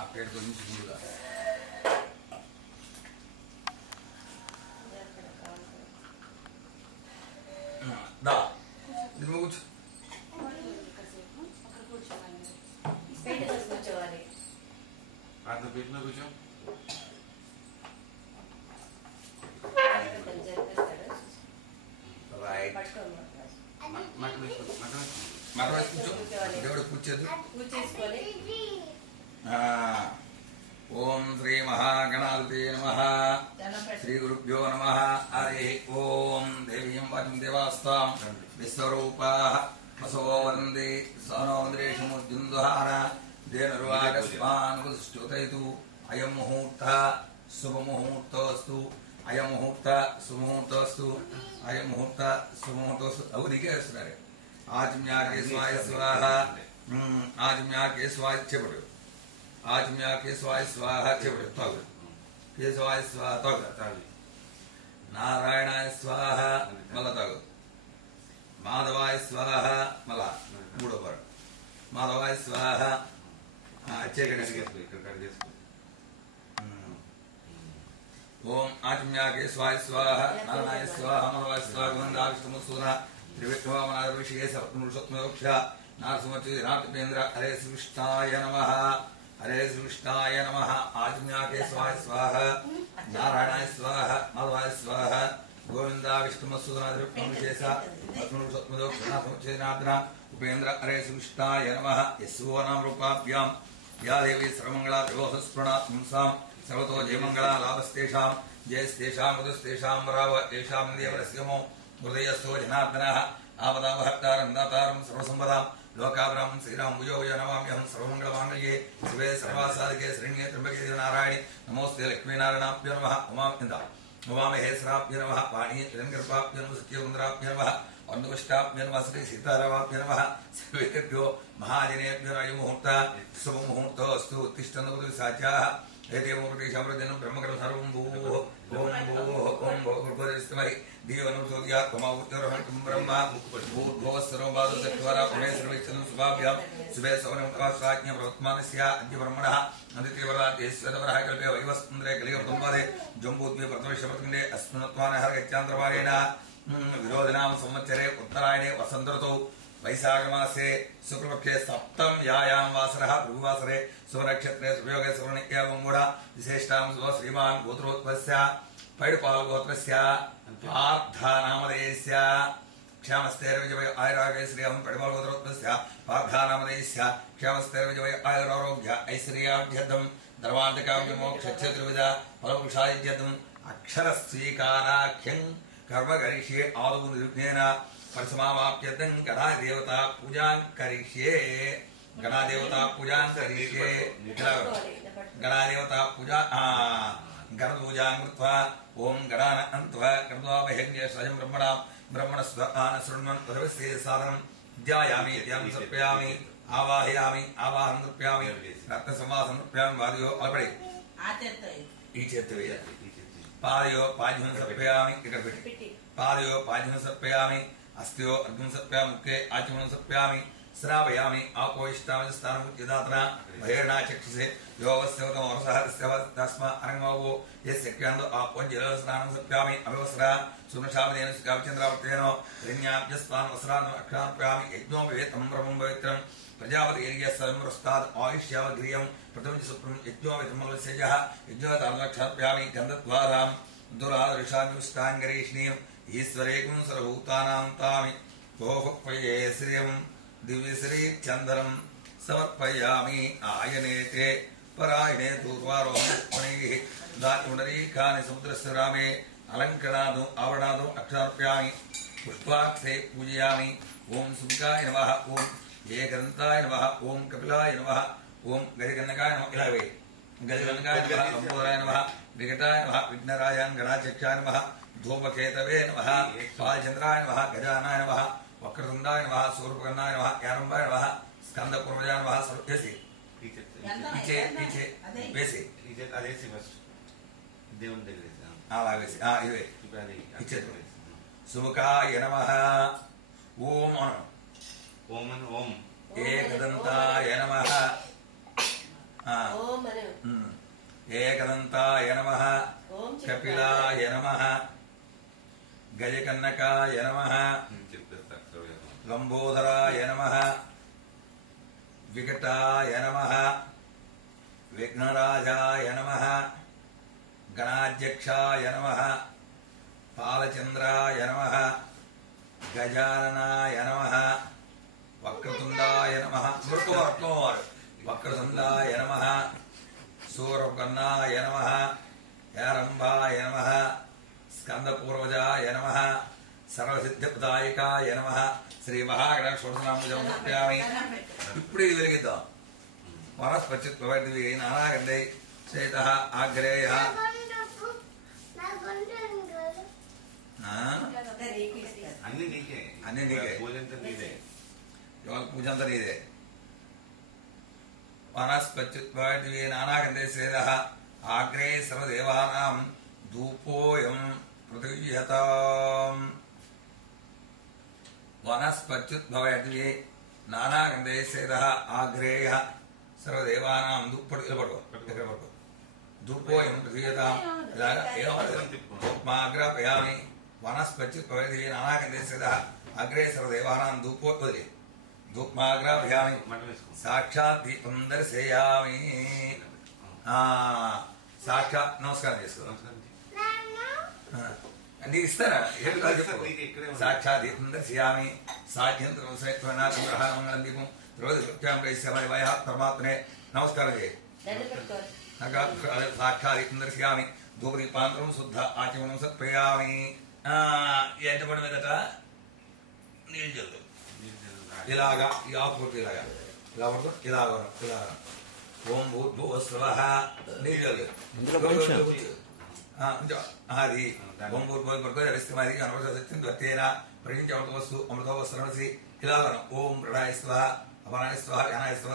ఆ పేరు గురించి ముందుగా దా కూర్చో అంత పెట్టిన కూర్చో దేవుడు కూర్చోదు. ఓం శ్రీ మహాగణాధిపతే నమః. శ్రీ గురుభ్యో నమః. హరి ఓం. దేవీం వాచం దేవాస్తాం విశ్వరూపాః వసో వదంతి సనోంద్రేషముద్యుందుహార దేనుర్వాగస్మానుష్ఠుతైతు. అయం ముహూర్తః శుభముహూర్తోస్తు. అయం ముహూర్త సుముహూర్తోస్తు. అయం ముహూర్త సుముహూర్తోస్తు. అవుదికేస్తున్నారు. ఆజ్ఞా కేశవాయ స్వాహ. ఆజ్ఞా కేశవాయ చెబుడు. ఆజ్ఞా కేశవాయ స్వాహ చెబుడు. తగు కేశవాయ స్వాహ తగు. నారాయణాయ స్వాహ మళ్ళా తగు. మాధవాయ స్వాహ మళ్ళా మూడో పాడు. మాధవాయ స్వాహ ఓం ఆజ్ఞా కేశవాయ స్వాహ. నారాయణాయ స్వాహ మాధవాయ స్వాహ. గోవిందా విష్ణు సూర త్రివిక్రమనాథ పురుషోత్తమోక్ష నారసింహేంద్ర. హరే శ్రీకృష్ణాయ నమః. హరే శ్రీకృష్ణాయ నమః. ఆజ్ఞా కేశవాయ స్వాహ. నారాయణాయ స్వాహ మాధవాయ స్వాహ. గోవిందా విష్ణు పురుషోత్తమోక్ష ఉపేంద్ర. హరే శ్రీకృష్ణాయ నమః. యశోనాం రూపాభ్యాం యా దేవి సర్వమంగళా త్రివోహస్పృణాత్ పుంసాం సర్వతో జయమంగళా లాభస్తేషాం జయస్తేషాం మధుస్తేషాం రావ తేషాం దేవరస్యమో హృదయస్థో జనార్దనః. ఆపదావహర్తారం దాతారం సర్వసంపదాం లోకాభ్రాం శ్రీరాం భుజో భుజో నమామ్యహం. సర్వమంగళమాంగళ్యే శివే సర్వాసాధికే శరణ్యే త్ర్యంబకే నారాయణి నమోస్తే లక్ష్మీనారాయణాభ్యో నమః. ఉమామహేశ్వరాభ్యో నమః. వాణీ హిరణ్యగర్భాభ్యో నమః. సత్యసుందరాభ్యో నమః. అర్ధవష్టాభ్యో నమః. శ్రీ సీతారామాభ్యో నమః. సర్వేభ్యో మహాజనేభ్యో అయముహూర్త శుభముహూర్తోస్తు. ఉత్తిష్టందు సాధ్యాః ఏదేమోపదేశామృతనం బ్రహ్మకరం సర్వం భూః. ఓం భూః ఓం భూర్భువస్సుమై దీవనం సోద్యాత్మమావుత్యరహం బ్రహ్మ భూర్భువస్సర్వబాధసత్వర పుణేశ్వరవిచ్చనం శుభాభ్యాం శుభే సౌనముఖాస్వాజ్ఞ ప్రవర్తమానస్య అద్య బ్రహ్మణః అదిత్యవరాదేశ్వరవరః కల్పే వైవస్పుంద్రే కలియుగంపాదే జంబూద్వే ప్రథమశపథండే అస్మనత్వానః గత్యాంధ్రపారేణ విరోధనామ సంవత్సరే ఉత్తరాయణే వసంతఋతౌ వైశాఖమాసే శుక్లపక్షే సప్తం యాయాం వాసరః భృగువాసరే శుభనక్షత్రే శుభయోగే శుభనిత్యాగం కూడా విశేషాం శ్రీమాన్ గోత్రోత్పస్య పైడుపాల్ గోత్రస్య పార్థానామధేయస్య క్షేమస్థైర్విజయ ఆయురాగే శ్రీయం పైడుపాల్ గోత్రోత్పస్య పార్థానామధేయస్య క్షేమస్థైర్విజయ ఆయురారోగ్య ఐశ్వర్యాభ్యర్థం ధర్మాంతకావ్యమోక్షత్రివిధ ఫలపురుషాయుధ్యర్థం అక్షరస్వీకారాఖ్యం కర్మకరిష్యే ఆదౌ నిర్విఘ్నేన పరిసమావాప్యర్థం గణాదేవతా పూజాం కరిష్యే. గణాదేవతా పూజాం కరిష్యే. గణాదేవతా పూజా గణపూజాం కృత్వా ఓం గణానంత్వ గణపవామహే స్వయం బ్రహ్మణాం బ్రహ్మణస్వ ఆన శృణ్వన్ పదవస్తే సాధనం ధ్యాయామి ధ్యానం సమర్పయామి ఆవాహయామి ఆవాహనం సమర్పయామి రక్త సంవాసం సమర్పయామి. వాదయో అలపడి ఈ చేతి వేయాలి. పాదయో పాద్యం సమర్పయామి. ఇక్కడ పెట్టి పాదయో పాద్యం సమర్పయామి. అస్త్యో అర్ఘం సమర్పయామి. ముఖే ఆచమనం సమర్పయామి. శ్రావయామి. ఆపోయిష్టామస్థానముచ్యదాతన భయేనా చక్షుషే యోగస్యవతం వరసహ తస్మ అరంగమో యస్యక్యాందో ఆపోంజలస్నానం సమర్పయామి. అవివస్ర సునశామదేన సుఖావిచంద్రావర్తేనో హిరణ్యాభ్యస్వాన్ వస్రాన్ అక్షరార్పయామి. యజ్ఞోపవేతం బ్రహ్మం పవిత్రం ప్రజాపతి ఏర్యస్వస్తాద్ ఆయుష్యావగ్రియం ప్రథమ సుప్రం యజ్ఞోపేతమలస్యజ యజ్ఞోతాక్షార్పయామి. గంధద్వారాం దురాదృశాన్యుష్టాంగరీష్ణీయం ఈశ్వరేకం సర్వభూతానాం తామి గోహ్వయే శ్రియం దివ్యశ్రీ చందనం సమర్పయామి. ఆయనేతే పరాయణే దూర్వారోహణైః దాపుండరీకాని సముద్రస్య రామే అలంకరణాదు ఆవరణాదు అక్షరార్పయామి. పుష్పాక్షే పూజయామి. ఓం సుముఖాయ నమః. ఓం ఏకదంతాయ నమః. ఓం కపిలాయ నమః. ఓం గజగన్నకాయ నమః ఇలా వేయి గజగన్నకాయ నమః లంబోదరాయ నమః వికటాయ నమః విఘ్నరాజాన్ గణాధ్యక్షాయ నమః ధూమకేతవే నమః పాలచంద్రాయ నమః గజానాయ నమః వక్రతుండాయ నమః సూర్పకర్ణాయ నమః యారంబాయ నమః స్కందపూర్వజాయ నమః సర్వేసి పీచే పీచే వేసి అదేసి ఫస్ట్ దేవుని దగ్గర అలా వేసి ఇవే ఇచ్చేది సుముఖాయ నమః ఓం అను ఓం అని ఓం ఏకదంతాయ నమః ఏకదంతాయ నమః కపిలాయ నమః గజకన్నకాయ నమః లంబోదరాయ నమః వికటాయ నమః విఘ్నరాజాయ నమః గణాధ్యక్షాయ నమః పాలచంద్రాయ నమః గజాననాయ నమః వక్రతుండాయ నమః వక్రతుండాయ నమః సూర్పకర్ణాయ నమః యారంబాయ నమః స్కందపూర్వజాయ నమః సర్వసిద్ధిప్రదాయకాయ నమః శ్రీ మహాగణాధి షోడశనామం చెప్పామి. ఇప్పుడు ఇది వెలిగిద్దాం. వనస్పత్యుత్పవర్తివి నానాగంధై చేత ఆగ్రేయ అన్ని నీకే పూజ అంతా నీదే ఇవాళ పూజ అంతా నీదే. వనస్పత్యుత్పవర్తివి నానాగంధై చేత ఆగ్రే సర్వదేవానాం ధూపోయం ప్రతిహ్యతాం. వనస్పత్యుద్భవతి నానాగంధేశేద ఆగ్రేయ సర్వదేవానాం ధూపడు ధూపోయం ప్రతిహ్యతాం. ఆగ్రాపయామి వనస్పత్యుద్భవతి నానాగంధేశేద అగ్రే సర్వదేవానాం ధూపోద్భవతి ధూప్మాగ్రాపయామి సాక్షాత్ దీపం దర్శయామి. సాక్షాత్ నమస్కారం చేసుకో. నీకు ఇస్తారా సాక్షాత్ దీపం దర్శయామి. సాధ్యంత్రం సైత్వనాథం దీపం రోజు కృత్యాం ప్రయశ్యామి వయ పరమాత్మనే నమస్కారం చేయి. సాక్షాత్ దీపం దర్శయామి. ధూపదీపాంతరం శుద్ధ ఆచమనం సత్ప్రయామి. ఎంత పడి మీదట నీళ్ళు చల్లు. ఇలాగా ఈ ఆకుపూర్తి ఇలాగా ఇలా పడుతూ ఇలాగ ఇలాగా ఓం భూర్భువస్వః నీళ్ళు చల్లు. అది ఓం భూర్భువస్వః అనవసత్యేన ప్రతించ అమృతవస్తు అమృతవస్సు ఇలా ఓం ప్రణాయ స్వః అపనాయ స్వః యానాయ స్వః